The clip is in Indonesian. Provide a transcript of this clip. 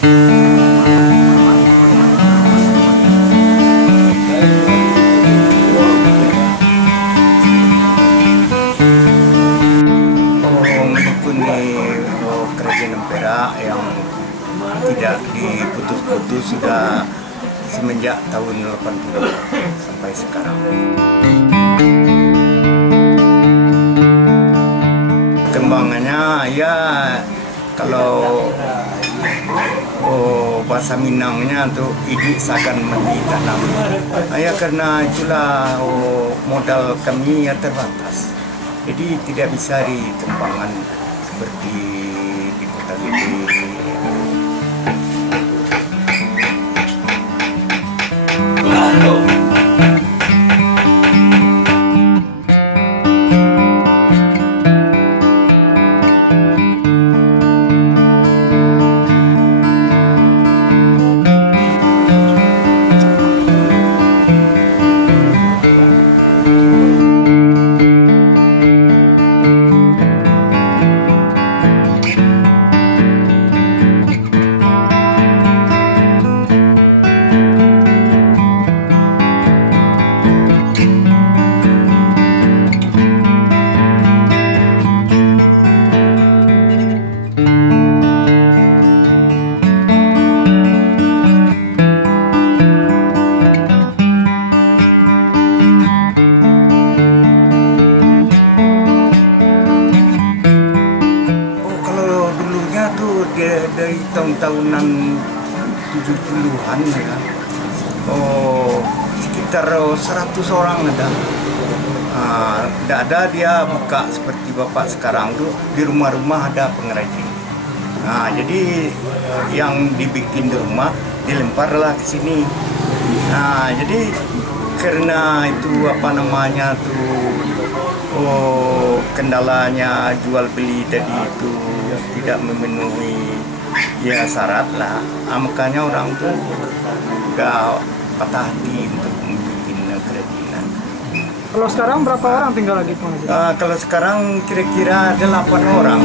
Kerajaan Ampera yang tidak diputus-putus sudah semenjak tahun 80 sampai sekarang. Kembangannya ya kalau bahasa Minangnya tuh idik sagan mati tanam. Ya karena itulah modal kami ya terbatas. Jadi tidak bisa dikembangkan seperti di kota gede. Dari tahun-tahunan 70-an ya, sekitar 100 orang ada. Tidak ada dia buka seperti bapak sekarang tuh di rumah-rumah ada pengrajin. Jadi yang dibikin di rumah dilemparlah ke sini. Jadi karena itu apa namanya tuh kendalanya jual beli tadi itu tidak memenuhi ya syarat lah, makanya orang tuh udah patah hati untuk membuat kerajinan. Kalau sekarang berapa orang tinggal lagi? Kalau sekarang kira-kira ada 8 orang.